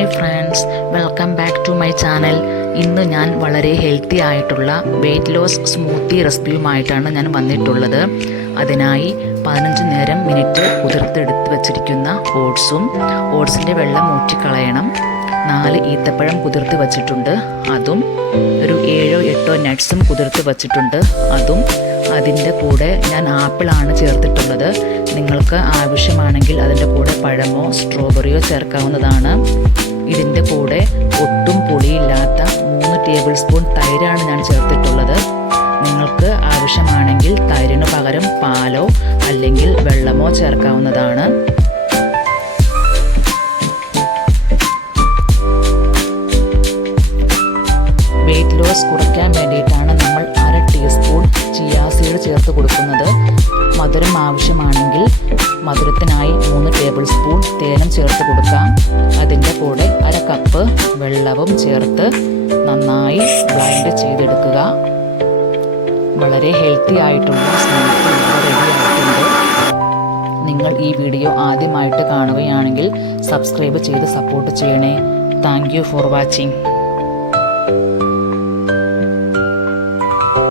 Hi friends, welcome back to my channel. ഇന്ന് ഞാൻ വളരെ ഹെൽത്തി ആയിട്ടുള്ള വെയ്റ്റ് ലോസ് സ്മൂത്തി റെസിപ്പിയുമായിട്ടാണ് ഞാൻ വന്നിട്ടുള്ളത്. അതിനായി 15 മിനിറ്റ് കുതിർത്തെടുത്ത് വച്ചിരിക്കുന്ന ഓട്സിൻ്റെ വെള്ളം ഊറ്റിക്കളയണം. 4 ഈത്തപ്പഴം കുതിർത്ത് വച്ചിട്ടുണ്ട്, അതും ഒരു 7-8 നട്ട്സും കുതിർത്ത് വച്ചിട്ടുണ്ട്, അതും. അതിൻ്റെ കൂടെ ഞാൻ ആപ്പിളാണ് ചേർത്തിട്ടുള്ളത്. നിങ്ങൾക്ക് ആവശ്യമാണെങ്കിൽ അതിൻ്റെ കൂടെ പഴമോ സ്ട്രോബെറിയോ ചേർക്കാവുന്നതാണ്. ഇതിൻ്റെ കൂടെ ഒട്ടും പുളിയില്ലാത്ത 3 ടേബിൾ സ്പൂൺ തൈരാണ് ഞാൻ ചേർത്തിട്ടുള്ളത്. നിങ്ങൾക്ക് ആവശ്യമാണെങ്കിൽ തൈരിന് പകരം പാലോ അല്ലെങ്കിൽ വെള്ളമോ ചേർക്കാവുന്നതാണ്. വെയ്റ്റ് ലോസ് കുറയ്ക്കാൻ വേണ്ടിയിട്ടാണ് നമ്മൾ 1/2 ടീസ്പൂൺ ചിയാ സീഡ് ചേർത്ത് കൊടുക്കുന്നത്. മധുരം ആവശ്യമാണെങ്കിൽ മധുരത്തിനായി 3 ടേബിൾ സ്പൂൺ തേനും ചേർത്ത് കൊടുക്കാം. അതിൻ്റെ കൂടെ 1/2 കപ്പ് വെള്ളവും ചേർത്ത് നന്നായി ബ്ലെൻഡ് ചെയ്തെടുക്കുക. വളരെ ഹെൽത്തി ആയിട്ടുള്ള സ്മൂത്തി റെഡി ആയിട്ടുണ്ട്. നിങ്ങൾ ഈ വീഡിയോ ആദ്യമായിട്ട് കാണുകയാണെങ്കിൽ സബ്സ്ക്രൈബ് ചെയ്ത് സപ്പോർട്ട് ചെയ്യണേ. Thank you for watching.